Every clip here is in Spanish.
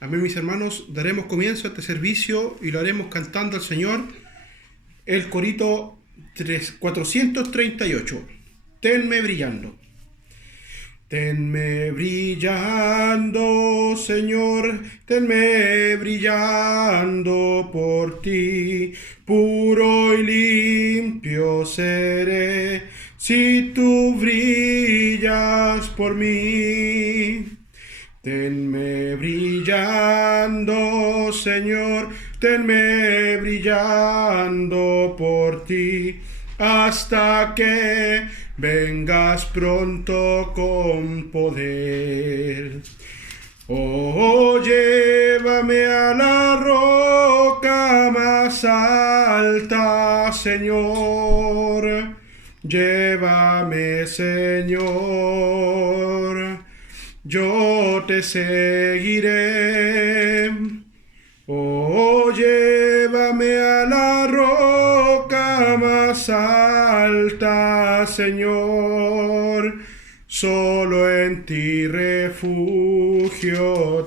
Amén, mis hermanos, daremos comienzo a este servicio y lo haremos cantando al Señor el corito 438. Tenme brillando. Tenme brillando, Señor, tenme brillando por ti. Puro y limpio seré si tú brillas por mí. Tenme brillando, Señor, tenme brillando por ti, hasta que vengas pronto con poder. Oh, llévame a la roca más alta, Señor. Llévame, Señor. Yo te seguiré. Oh, llévame a la roca más alta, Señor. Solo en ti refugio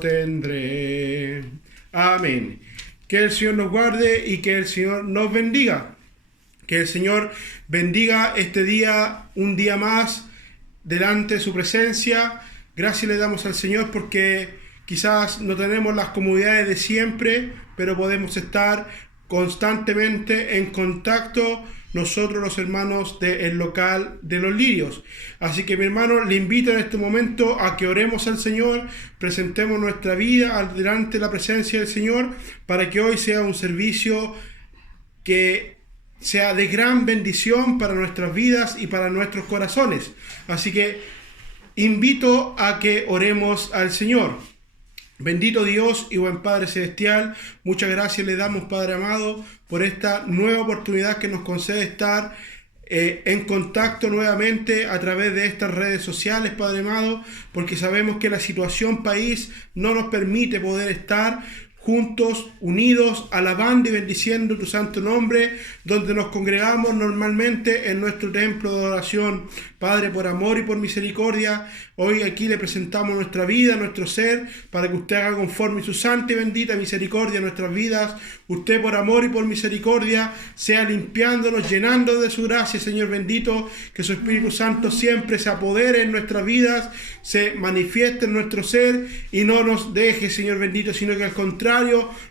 tendré. Amén. Que el Señor nos guarde y que el Señor nos bendiga. Que el Señor bendiga este día, un día más, delante de su presencia. Gracias le damos al Señor porque quizás no tenemos las comodidades de siempre, pero podemos estar constantemente en contacto nosotros los hermanos del local de los lirios. Así que mi hermano, le invito en este momento a que oremos al Señor, presentemos nuestra vida delante de la presencia del Señor para que hoy sea un servicio que sea de gran bendición para nuestras vidas y para nuestros corazones. Así que invito a que oremos al Señor. Bendito Dios y buen Padre Celestial, muchas gracias le damos, Padre amado, por esta nueva oportunidad que nos concede estar en contacto nuevamente a través de estas redes sociales, Padre amado, porque sabemos que la situación país no nos permite poder estar juntos, unidos, alabando y bendiciendo tu santo nombre, donde nos congregamos normalmente en nuestro templo de oración. Padre, por amor y por misericordia, hoy aquí le presentamos nuestra vida, nuestro ser, para que usted haga conforme su santa y bendita misericordia en nuestras vidas. Usted, por amor y por misericordia, sea limpiándonos, llenando de su gracia, Señor bendito, que su Espíritu Santo siempre se apodere en nuestras vidas, se manifieste en nuestro ser y no nos deje, Señor bendito, sino que al contrario,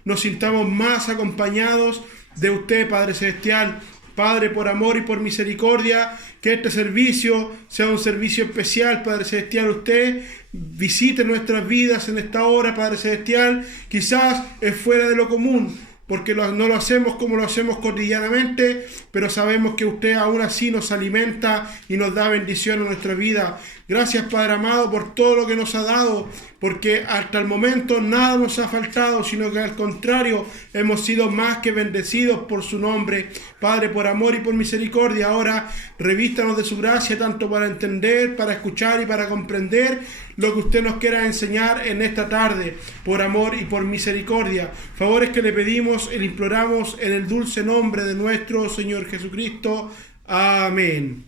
nos sintamos más acompañados de usted, Padre Celestial. Padre, por amor y por misericordia, que este servicio sea un servicio especial, Padre Celestial. Usted visite nuestras vidas en esta hora, Padre Celestial. Quizás es fuera de lo común, porque no lo hacemos como lo hacemos cotidianamente, pero sabemos que usted aún así nos alimenta y nos da bendición a nuestra vida. Gracias, Padre amado, por todo lo que nos ha dado, porque hasta el momento nada nos ha faltado, sino que al contrario, hemos sido más que bendecidos por su nombre. Padre, por amor y por misericordia, ahora revístanos de su gracia, tanto para entender, para escuchar y para comprender lo que usted nos quiera enseñar en esta tarde, por amor y por misericordia. Favores que le pedimos y le imploramos en el dulce nombre de nuestro Señor Jesucristo. Amén.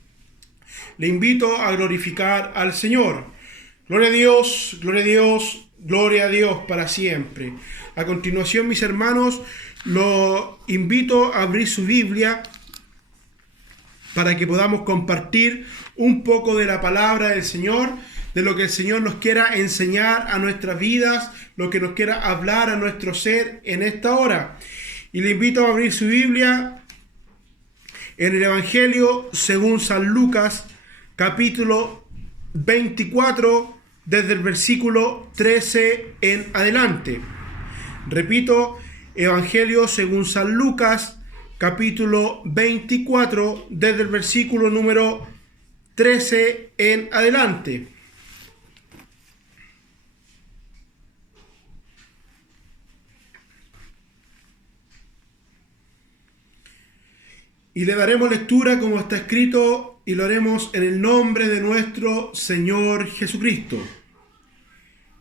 Le invito a glorificar al Señor. Gloria a Dios, gloria a Dios, gloria a Dios para siempre. A continuación, mis hermanos, lo invito a abrir su Biblia para que podamos compartir un poco de la palabra del Señor, de lo que el Señor nos quiera enseñar a nuestras vidas, lo que nos quiera hablar a nuestro ser en esta hora. Y le invito a abrir su Biblia en el Evangelio según San Lucas, capítulo 24, desde el versículo 13 en adelante. Repito, Evangelio según San Lucas, capítulo 24, desde el versículo número 13 en adelante. Y le daremos lectura como está escrito y lo haremos en el nombre de nuestro Señor Jesucristo.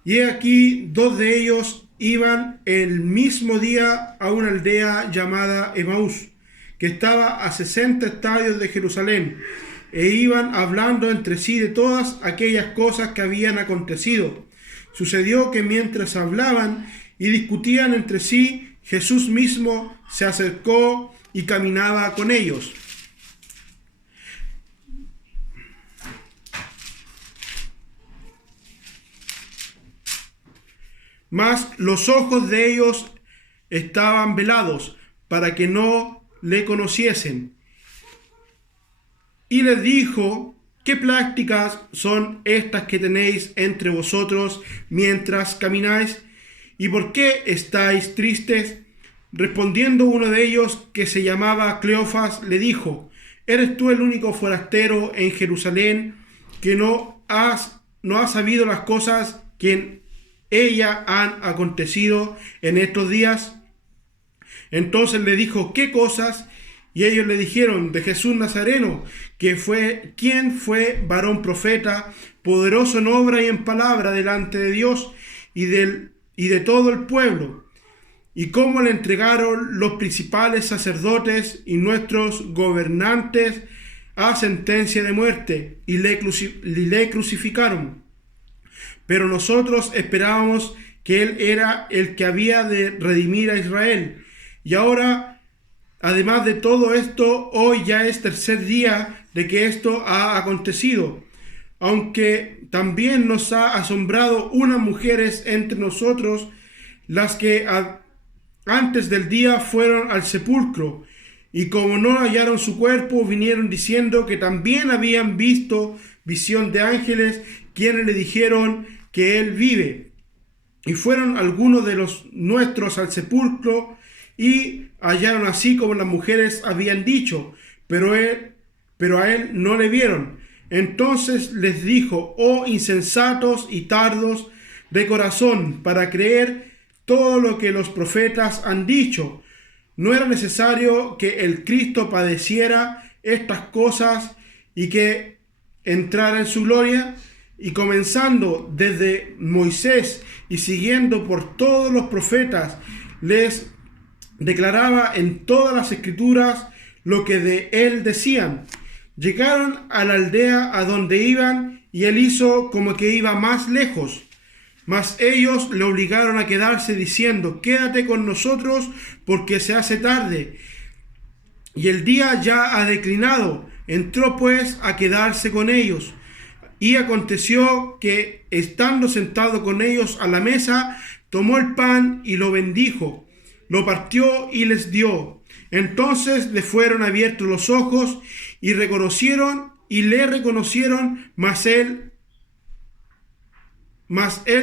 Y he aquí, dos de ellos iban el mismo día a una aldea llamada Emaús, que estaba a 60 estadios de Jerusalén, e iban hablando entre sí de todas aquellas cosas que habían acontecido. Sucedió que mientras hablaban y discutían entre sí, Jesús mismo se acercó y caminaba con ellos. Mas los ojos de ellos estaban velados para que no le conociesen. Y les dijo: ¿qué prácticas son estas que tenéis entre vosotros mientras camináis? ¿Y por qué estáis tristes? Respondiendo uno de ellos, que se llamaba Cleofas, le dijo: ¿eres tú el único forastero en Jerusalén que no has sabido las cosas que en ella han acontecido en estos días? Entonces le dijo: ¿qué cosas? Y ellos le dijeron: de Jesús Nazareno, quien fue varón profeta, poderoso en obra y en palabra delante de Dios y de todo el pueblo, y cómo le entregaron los principales sacerdotes y nuestros gobernantes a sentencia de muerte, y le crucificaron. Pero nosotros esperábamos que Él era el que había de redimir a Israel. Y ahora, además de todo esto, hoy ya es tercer día de que esto ha acontecido. Aunque también nos ha asombrado unas mujeres entre nosotros, las que antes del día fueron al sepulcro, y como no hallaron su cuerpo, vinieron diciendo que también habían visto visión de ángeles, quienes le dijeron que Él vive. Y fueron algunos de los nuestros al sepulcro, y hallaron así como las mujeres habían dicho, pero a él no le vieron. Entonces les dijo: oh insensatos y tardos de corazón, para creer todo lo que los profetas han dicho. ¿No era necesario que el Cristo padeciera estas cosas y que entrara en su gloria? Y comenzando desde Moisés y siguiendo por todos los profetas, les declaraba en todas las escrituras lo que de él decían. Llegaron a la aldea a donde iban, y él hizo como que iba más lejos. Mas ellos le obligaron a quedarse, diciendo: quédate con nosotros, porque se hace tarde, y el día ya ha declinado. Entró pues a quedarse con ellos. Y aconteció que, estando sentado con ellos a la mesa, tomó el pan y lo bendijo, lo partió y les dio. Entonces le fueron abiertos los ojos y le reconocieron, mas él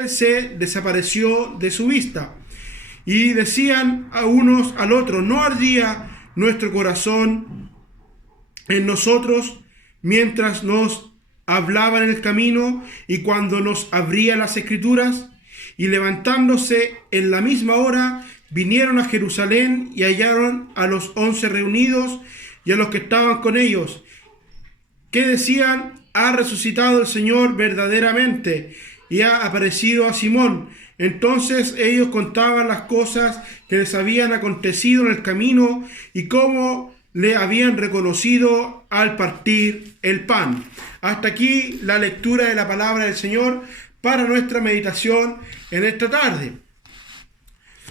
se desapareció de su vista. Y decían a unos al otro: ¿no ardía nuestro corazón en nosotros mientras nos hablaba en el camino y cuando nos abría las escrituras? Y levantándose en la misma hora, vinieron a Jerusalén y hallaron a los 11 reunidos y a los que estaban con ellos, que decían: ha resucitado el Señor verdaderamente y ha aparecido a Simón. Entonces ellos contaban las cosas que les habían acontecido en el camino y cómo le habían reconocido al partir el pan. Hasta aquí la lectura de la palabra del Señor para nuestra meditación en esta tarde.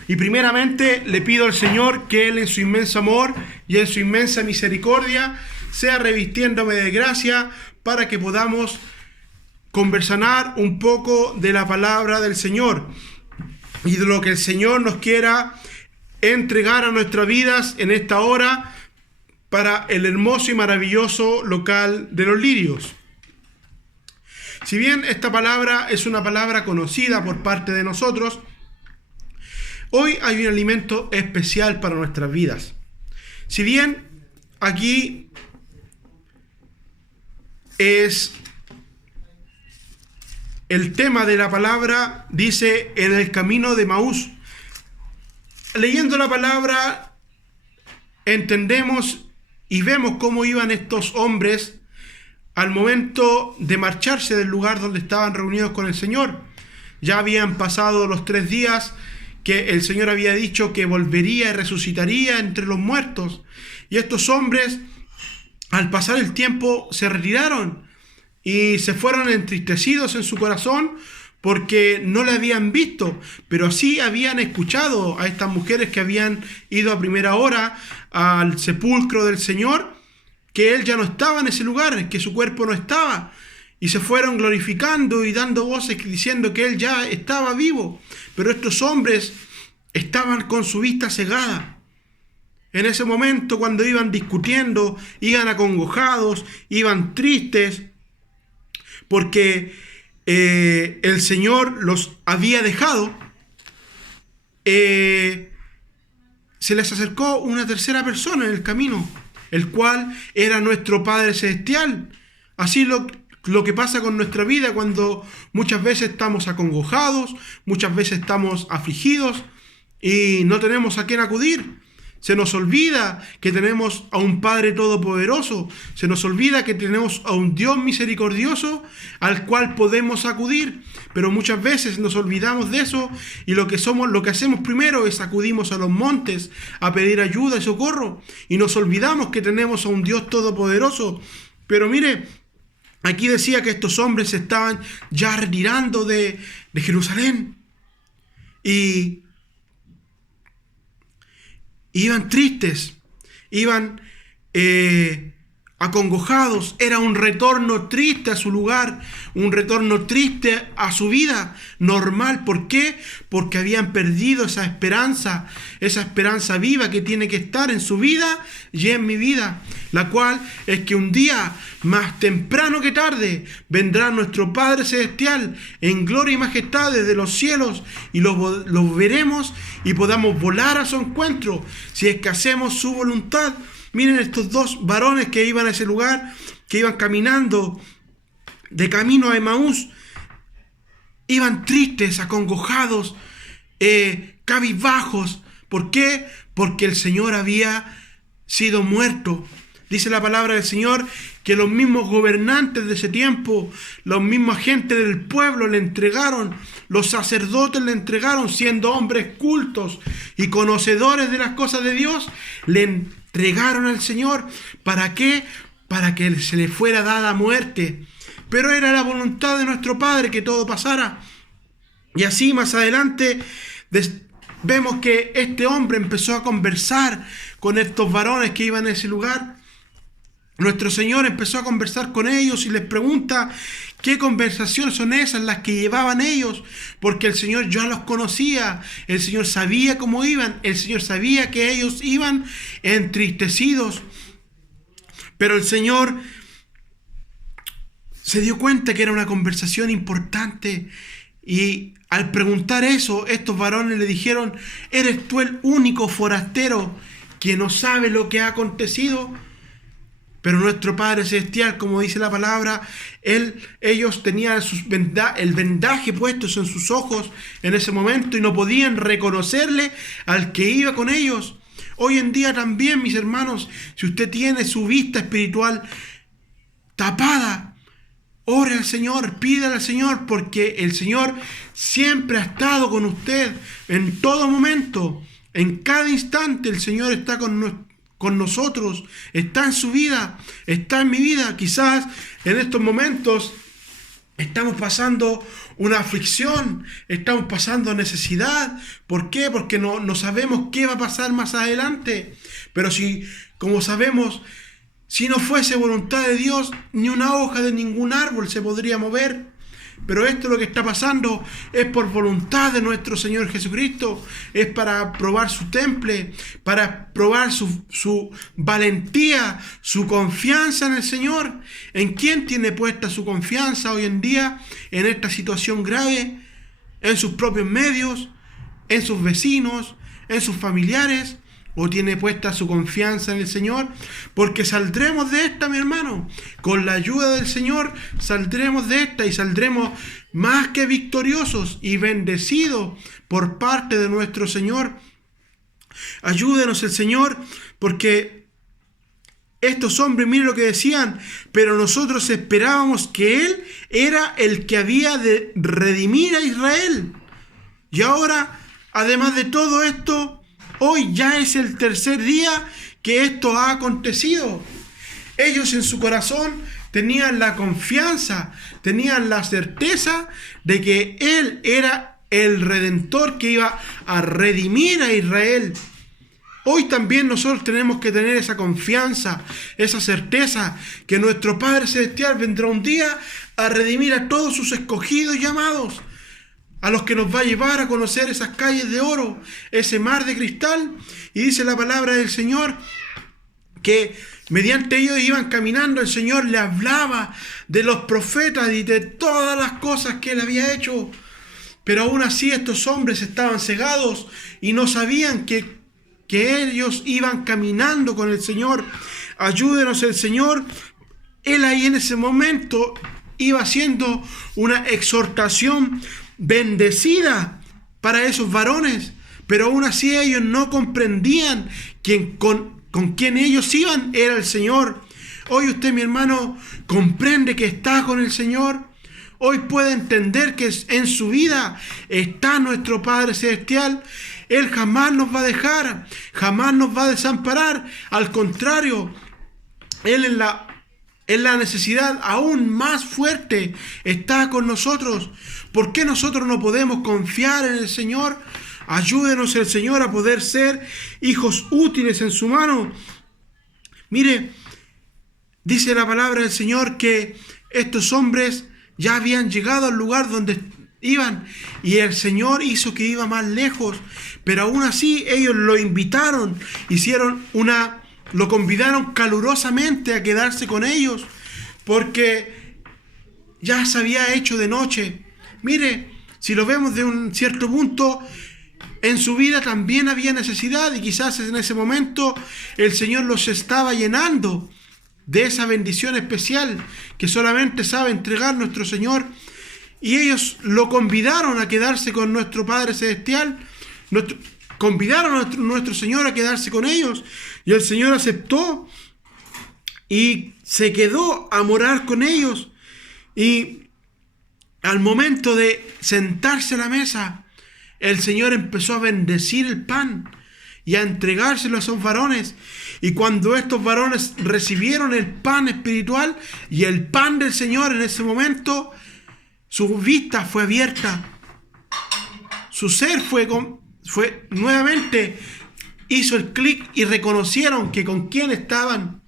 Y primeramente le pido al Señor que Él, en su inmenso amor y en su inmensa misericordia, sea revistiéndome de gracia para que podamos conversar un poco de la palabra del Señor y de lo que el Señor nos quiera entregar a nuestras vidas en esta hora para el hermoso y maravilloso local de los lirios. Si bien esta palabra es una palabra conocida por parte de nosotros, hoy hay un alimento especial para nuestras vidas. Si bien aquí es el tema de la palabra, dice: en el camino de Emaús. Leyendo la palabra entendemos y vemos cómo iban estos hombres al momento de marcharse del lugar donde estaban reunidos con el Señor. Ya habían pasado los 3 días que el Señor había dicho que volvería y resucitaría entre los muertos. Y estos hombres, al pasar el tiempo, se retiraron y se fueron entristecidos en su corazón porque no le habían visto, pero sí habían escuchado a estas mujeres que habían ido a primera hora al sepulcro del Señor, que Él ya no estaba en ese lugar, que su cuerpo no estaba, y se fueron glorificando y dando voces diciendo que Él ya estaba vivo, pero estos hombres estaban con su vista cegada. En ese momento, cuando iban discutiendo, iban acongojados, iban tristes, porque el Señor los había dejado, se les acercó una tercera persona en el camino, el cual era nuestro Padre Celestial. Así lo que pasa con nuestra vida cuando muchas veces estamos acongojados, muchas veces estamos afligidos y no tenemos a quién acudir. Se nos olvida que tenemos a un Padre Todopoderoso, se nos olvida que tenemos a un Dios misericordioso al cual podemos acudir, pero muchas veces nos olvidamos de eso y lo que hacemos primero es acudimos a los montes a pedir ayuda y socorro y nos olvidamos que tenemos a un Dios Todopoderoso. Pero mire, aquí decía que estos hombres se estaban ya retirando de Jerusalén y iban tristes, iban acongojados. Era un retorno triste a su lugar, un retorno triste a su vida normal. ¿Por qué? Porque habían perdido esa esperanza viva que tiene que estar en su vida y en mi vida, la cual es que un día, más temprano que tarde, vendrá nuestro Padre Celestial en gloria y majestad desde los cielos y lo veremos y podamos volar a su encuentro si es que hacemos su voluntad. Miren estos dos varones que iban a ese lugar, que iban caminando de camino a Emaús, iban tristes, acongojados, cabizbajos. ¿Por qué? Porque el Señor había sido muerto. Dice la palabra del Señor que los mismos gobernantes de ese tiempo, los mismos agentes del pueblo le entregaron, los sacerdotes le entregaron, siendo hombres cultos y conocedores de las cosas de Dios, le entregaron al Señor. ¿Para qué? Para que se le fuera dada muerte. Pero era la voluntad de nuestro Padre que todo pasara. Y así más adelante vemos que este hombre empezó a conversar con estos varones que iban a ese lugar. Nuestro Señor empezó a conversar con ellos y les pregunta qué conversaciones son esas las que llevaban ellos, porque el Señor ya los conocía, el Señor sabía cómo iban, el Señor sabía que ellos iban entristecidos, pero el Señor se dio cuenta que era una conversación importante y al preguntar eso, estos varones le dijeron: ¿eres tú el único forastero que no sabe lo que ha acontecido? Pero nuestro Padre Celestial, como dice la palabra, ellos tenían el vendaje puesto en sus ojos en ese momento y no podían reconocerle al que iba con ellos. Hoy en día también, mis hermanos, si usted tiene su vista espiritual tapada, ore al Señor, pídale al Señor, porque el Señor siempre ha estado con usted en todo momento, en cada instante. El Señor está con nosotros, está en su vida, está en mi vida. Quizás en estos momentos estamos pasando una aflicción, estamos pasando necesidad. ¿Por qué? Porque no sabemos qué va a pasar más adelante. Pero como sabemos, si no fuese voluntad de Dios, ni una hoja de ningún árbol se podría mover. Pero esto lo que está pasando es por voluntad de nuestro Señor Jesucristo. Es para probar su temple, para probar su valentía, su confianza en el Señor. ¿En quién tiene puesta su confianza hoy en día en esta situación grave? ¿En sus propios medios? ¿En sus vecinos? ¿En sus familiares? ¿O tiene puesta su confianza en el Señor? Porque saldremos de esta, mi hermano. Con la ayuda del Señor saldremos de esta y saldremos más que victoriosos y bendecidos por parte de nuestro Señor. Ayúdenos el Señor, porque estos hombres, miren lo que decían: pero nosotros esperábamos que Él era el que había de redimir a Israel. Y ahora, además de todo esto, hoy ya es el tercer día que esto ha acontecido. Ellos en su corazón tenían la confianza, tenían la certeza de que Él era el Redentor que iba a redimir a Israel. Hoy también nosotros tenemos que tener esa confianza, esa certeza que nuestro Padre Celestial vendrá un día a redimir a todos sus escogidos llamados, a los que nos va a llevar a conocer esas calles de oro, ese mar de cristal. Y dice la palabra del Señor que mediante ellos iban caminando, el Señor le hablaba de los profetas y de todas las cosas que Él había hecho. Pero aún así estos hombres estaban cegados y no sabían que ellos iban caminando con el Señor. Ayúdenos el Señor. Él ahí en ese momento iba haciendo una exhortación bendecida para esos varones, pero aún así ellos no comprendían con quién ellos iban era el Señor. Hoy usted, mi hermano, comprende que está con el Señor. Hoy puede entender que en su vida está nuestro Padre Celestial. Él jamás nos va a dejar, jamás nos va a desamparar. Al contrario, Él en la necesidad aún más fuerte está con nosotros. ¿Por qué nosotros no podemos confiar en el Señor? Ayúdenos el Señor a poder ser hijos útiles en su mano. Mire, dice la palabra del Señor que estos hombres ya habían llegado al lugar donde iban y el Señor hizo que iba más lejos, pero aún así ellos lo invitaron, lo convidaron calurosamente a quedarse con ellos, porque ya se había hecho de noche. Mire, si lo vemos de un cierto punto, en su vida también había necesidad y quizás en ese momento el Señor los estaba llenando de esa bendición especial que solamente sabe entregar nuestro Señor. Y ellos lo convidaron a quedarse con nuestro Padre Celestial, convidaron a nuestro Señor a quedarse con ellos, y el Señor aceptó y se quedó a morar con ellos. Y al momento de sentarse a la mesa, el Señor empezó a bendecir el pan y a entregárselo a esos varones. Y cuando estos varones recibieron el pan espiritual y el pan del Señor, en ese momento su vista fue abierta, su ser fue nuevamente, hizo el clic y reconocieron que con quién estaban.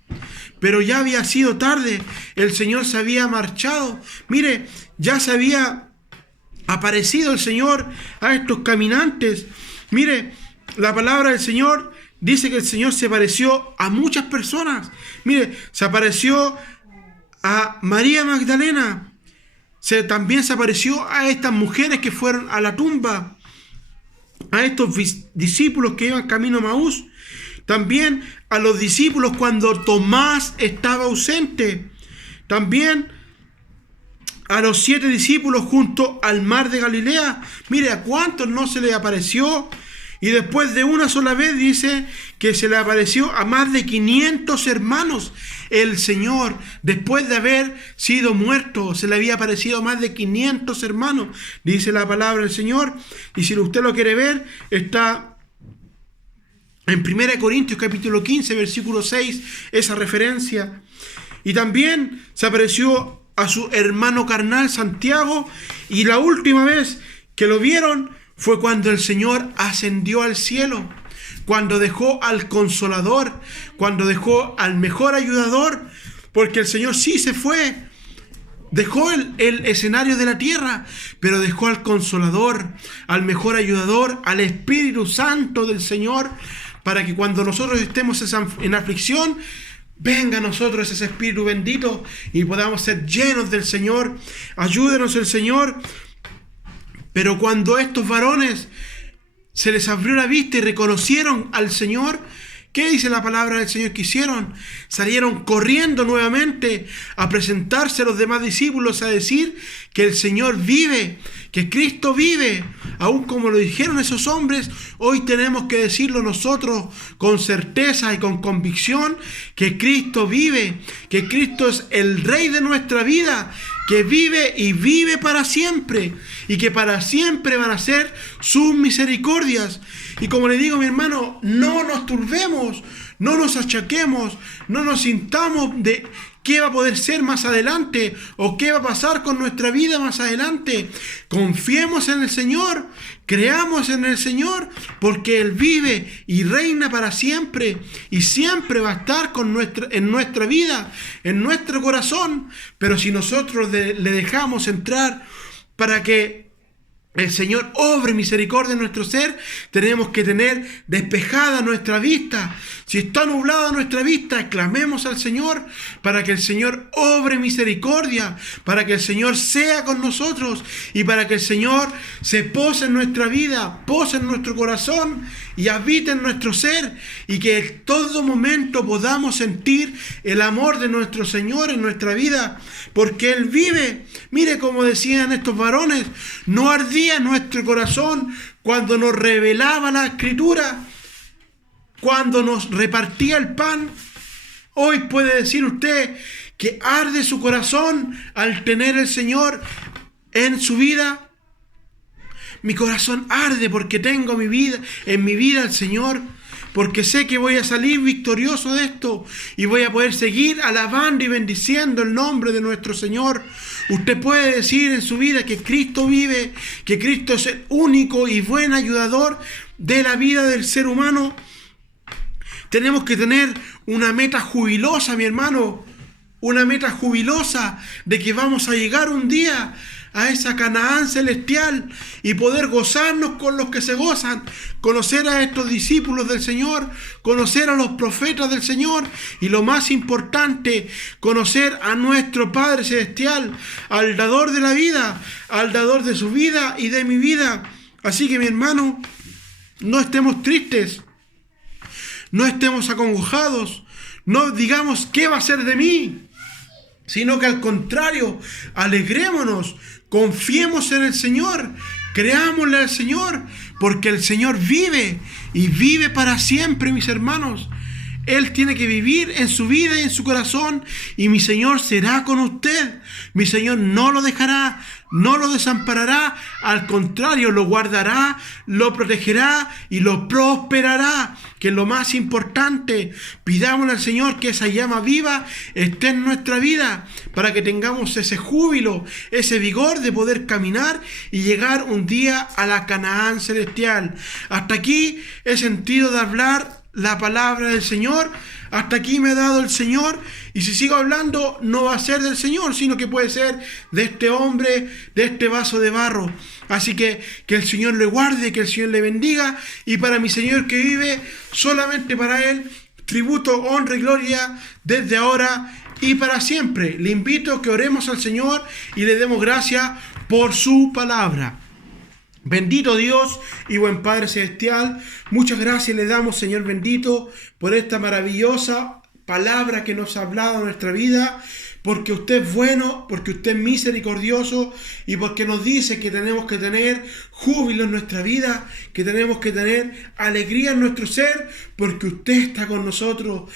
Pero ya había sido tarde, el Señor se había marchado. Mire, ya se había aparecido el Señor a estos caminantes. Mire, la palabra del Señor dice que el Señor se apareció a muchas personas. Mire, se apareció a María Magdalena. También se apareció a estas mujeres que fueron a la tumba, a estos discípulos que iban camino a Maús, también a los discípulos cuando Tomás estaba ausente, también a los 7 discípulos junto al mar de Galilea. Mire, a cuántos no se les apareció. Y después de una sola vez dice que se le apareció a más de 500 hermanos. El Señor, después de haber sido muerto, se le había aparecido a más de 500 hermanos. Dice la palabra del Señor. Y si usted lo quiere ver, está en 1 Corintios capítulo 15, versículo 6, esa referencia. Y también se apareció a su hermano carnal Santiago. Y la última vez que lo vieron fue cuando el Señor ascendió al cielo, cuando dejó al Consolador, cuando dejó al mejor ayudador, porque el Señor sí se fue, dejó el escenario de la tierra, pero dejó al Consolador, al mejor ayudador, al Espíritu Santo del Señor, para que cuando nosotros estemos en aflicción, venga a nosotros ese Espíritu bendito y podamos ser llenos del Señor. Ayúdenos el Señor. Pero cuando estos varones se les abrió la vista y reconocieron al Señor, ¿qué dice la palabra del Señor que hicieron? Salieron corriendo nuevamente a presentarse a los demás discípulos, a decir que el Señor vive, que Cristo vive. Aún como lo dijeron esos hombres, hoy tenemos que decirlo nosotros con certeza y con convicción, que Cristo vive, que Cristo es el Rey de nuestra vida, que vive y vive para siempre, y que para siempre van a ser sus misericordias. Y como le digo, mi hermano, no nos turbemos, no nos achaquemos, no nos sintamos qué va a poder ser más adelante o qué va a pasar con nuestra vida más adelante. Confiemos en el Señor, creamos en el Señor, porque Él vive y reina para siempre y siempre va a estar en nuestra vida, en nuestro corazón. Pero si nosotros le dejamos entrar para que el Señor obre misericordia en nuestro ser, tenemos que tener despejada nuestra vista. Si está nublada nuestra vista, clamemos al Señor para que el Señor obre misericordia, para que el Señor sea con nosotros y para que el Señor se pose en nuestra vida, pose en nuestro corazón y habite en nuestro ser, y que en todo momento podamos sentir el amor de nuestro Señor en nuestra vida, porque Él vive. Mire como decían estos varones, no ardía nuestro corazón cuando nos revelaba la Escritura, cuando nos repartía el pan. Hoy puede decir usted que arde su corazón al tener el Señor en su vida. Mi corazón arde porque tengo en mi vida el Señor, porque sé que voy a salir victorioso de esto y voy a poder seguir alabando y bendiciendo el nombre de nuestro Señor. Usted puede decir en su vida que Cristo vive, que Cristo es el único y buen ayudador de la vida del ser humano. Tenemos que tener una meta jubilosa, mi hermano, una meta jubilosa de que vamos a llegar un día a esa Canaán celestial y poder gozarnos con los que se gozan, conocer a estos discípulos del Señor, conocer a los profetas del Señor y lo más importante, conocer a nuestro Padre Celestial, al dador de la vida, al dador de su vida y de mi vida. Así que mi hermano, no estemos tristes, no estemos acongojados, no digamos ¿qué va a ser de mí?, sino que al contrario, alegrémonos, confiemos en el Señor, creámosle al Señor, porque el Señor vive y vive para siempre, mis hermanos. Él tiene que vivir en su vida y en su corazón, y mi Señor será con usted. Mi Señor no lo dejará, no lo desamparará, al contrario, lo guardará, lo protegerá y lo prosperará, que es lo más importante. Pidámosle al Señor que esa llama viva esté en nuestra vida, para que tengamos ese júbilo, ese vigor de poder caminar y llegar un día a la Canaán celestial. Hasta aquí he sentido de hablar la palabra del Señor, hasta aquí me ha dado el Señor, y si sigo hablando no va a ser del Señor, sino que puede ser de este hombre, de este vaso de barro. Así que el Señor le guarde, que el Señor le bendiga, y para mi Señor que vive, solamente para Él, tributo, honra y gloria desde ahora y para siempre. Le invito a que oremos al Señor y le demos gracias por su palabra. Bendito Dios y buen Padre Celestial, muchas gracias le damos, Señor bendito, por esta maravillosa palabra que nos ha hablado en nuestra vida, porque usted es bueno, porque usted es misericordioso y porque nos dice que tenemos que tener júbilo en nuestra vida, que tenemos que tener alegría en nuestro ser, porque usted está con nosotros.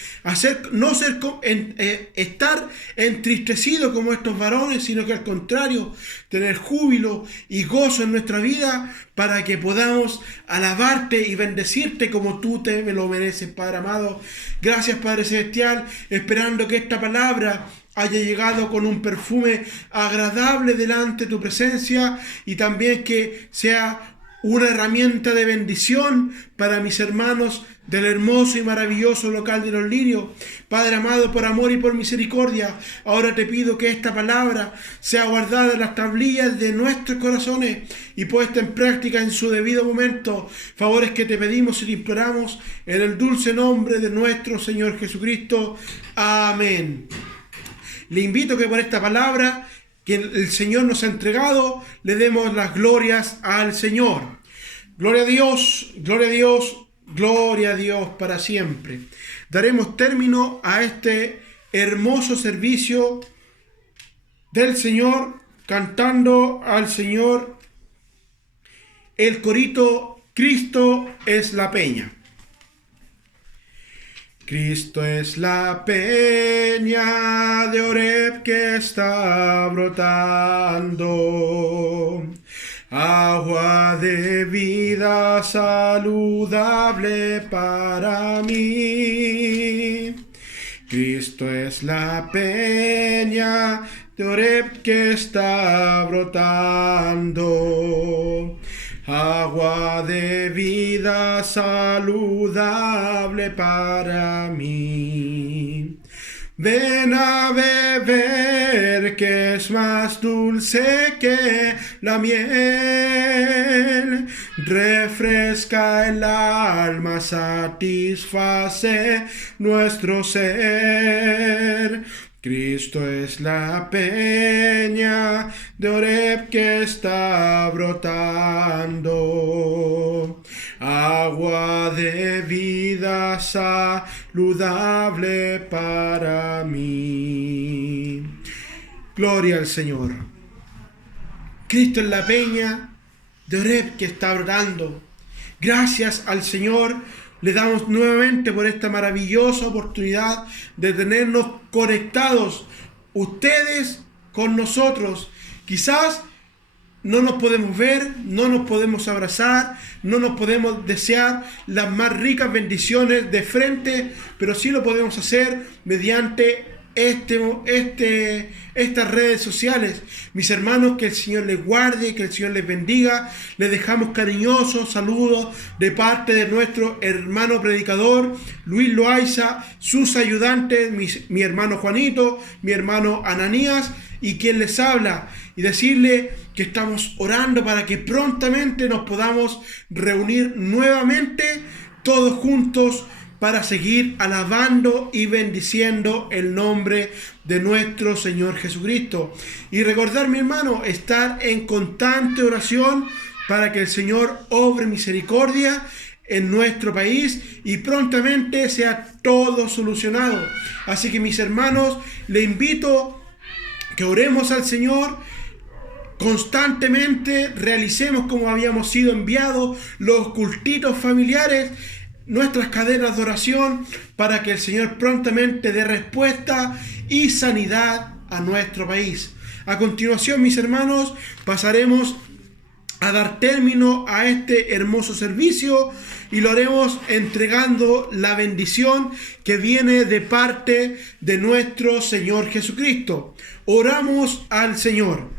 Estar entristecido como estos varones, sino que al contrario, tener júbilo y gozo en nuestra vida para que podamos alabarte y bendecirte como tú te me lo mereces, Padre amado. Gracias, Padre Celestial, esperando que esta palabra haya llegado con un perfume agradable delante de tu presencia, y también que sea una herramienta de bendición para mis hermanos del hermoso y maravilloso local de los lirios. Padre amado, por amor y por misericordia, ahora te pido que esta palabra sea guardada en las tablillas de nuestros corazones y puesta en práctica en su debido momento. Favores que te pedimos y te imploramos en el dulce nombre de nuestro Señor Jesucristo. Amén. Le invito a que por esta palabra que el Señor nos ha entregado, le demos las glorias al Señor. Gloria a Dios, gloria a Dios, gloria a Dios para siempre. Daremos término a este hermoso servicio del Señor, cantando al Señor el corito Cristo es la peña. Cristo es la peña de Oreb que está brotando, agua de vida saludable para mí. Cristo es la peña de Oreb que está brotando, agua de vida saludable para mí. Ven a beber, que es más dulce que la miel, refresca el alma, satisface nuestro ser. Cristo es la peña de Oreb que está brotando, agua de vida saludable para mí. Gloria al Señor. Cristo es la peña de Oreb que está brotando. Gracias al Señor le damos nuevamente por esta maravillosa oportunidad de tenernos conectados, ustedes con nosotros. Quizás no nos podemos ver, no nos podemos abrazar, no nos podemos desear las más ricas bendiciones de frente, pero sí lo podemos hacer mediante estas redes sociales. Mis hermanos, que el Señor les guarde, que el Señor les bendiga. Les dejamos cariñosos saludos de parte de nuestro hermano predicador Luis Loaiza, sus ayudantes, mi hermano Juanito, mi hermano Ananías y quien les habla, y decirle que estamos orando para que prontamente nos podamos reunir nuevamente todos juntos para seguir alabando y bendiciendo el nombre de nuestro Señor Jesucristo. Y recordar, mi hermano, estar en constante oración para que el Señor obre misericordia en nuestro país y prontamente sea todo solucionado. Así que, mis hermanos, le invito que oremos al Señor constantemente, realicemos como habíamos sido enviados los cultitos familiares, nuestras cadenas de oración, para que el Señor prontamente dé respuesta y sanidad a nuestro país. A continuación, mis hermanos, pasaremos a dar término a este hermoso servicio y lo haremos entregando la bendición que viene de parte de nuestro Señor Jesucristo. Oramos al Señor.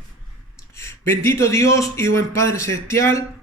Bendito Dios y buen Padre Celestial,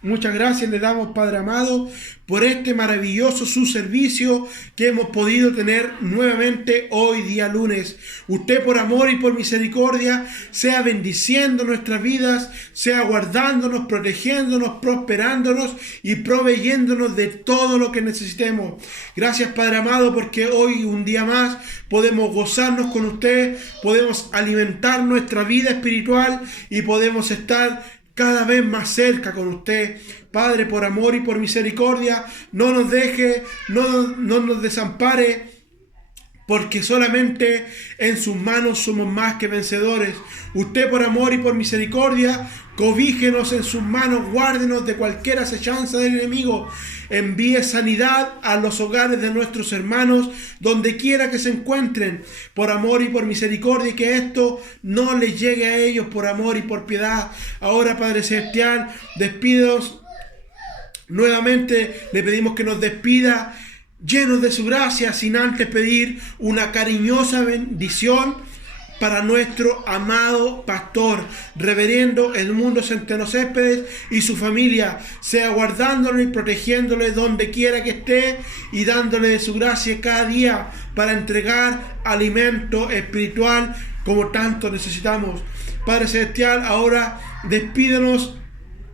muchas gracias le damos, Padre amado, por este maravilloso su servicio que hemos podido tener nuevamente hoy día lunes. Usted, por amor y por misericordia, sea bendiciendo nuestras vidas, sea guardándonos, protegiéndonos, prosperándonos y proveyéndonos de todo lo que necesitemos. Gracias, Padre amado, porque hoy un día más podemos gozarnos con usted, podemos alimentar nuestra vida espiritual y podemos estar cada vez más cerca con usted. Padre, por amor y por misericordia, no nos deje, no nos desampare, porque solamente en sus manos somos más que vencedores. Usted, por amor y por misericordia, cobíjenos en sus manos, guárdenos de cualquier acechanza del enemigo. Envíe sanidad a los hogares de nuestros hermanos, donde quiera que se encuentren, por amor y por misericordia, y que esto no les llegue a ellos, por amor y por piedad. Ahora, Padre Celestial, despídenos. Nuevamente le pedimos que nos despida llenos de su gracia, sin antes pedir una cariñosa bendición para nuestro amado pastor, reverendo Edmundo Centeno Céspedes y su familia, sea guardándole y protegiéndole donde quiera que esté y dándole de su gracia cada día para entregar alimento espiritual como tanto necesitamos. Padre Celestial, ahora despídenos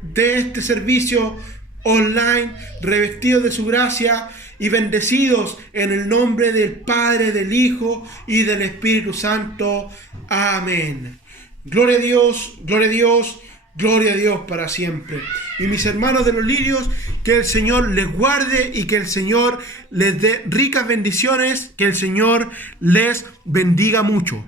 de este servicio online, revestidos de su gracia y bendecidos en el nombre del Padre, del Hijo y del Espíritu Santo. Amén. Gloria a Dios, gloria a Dios, gloria a Dios para siempre. Y mis hermanos de los lirios, que el Señor les guarde y que el Señor les dé ricas bendiciones, que el Señor les bendiga mucho.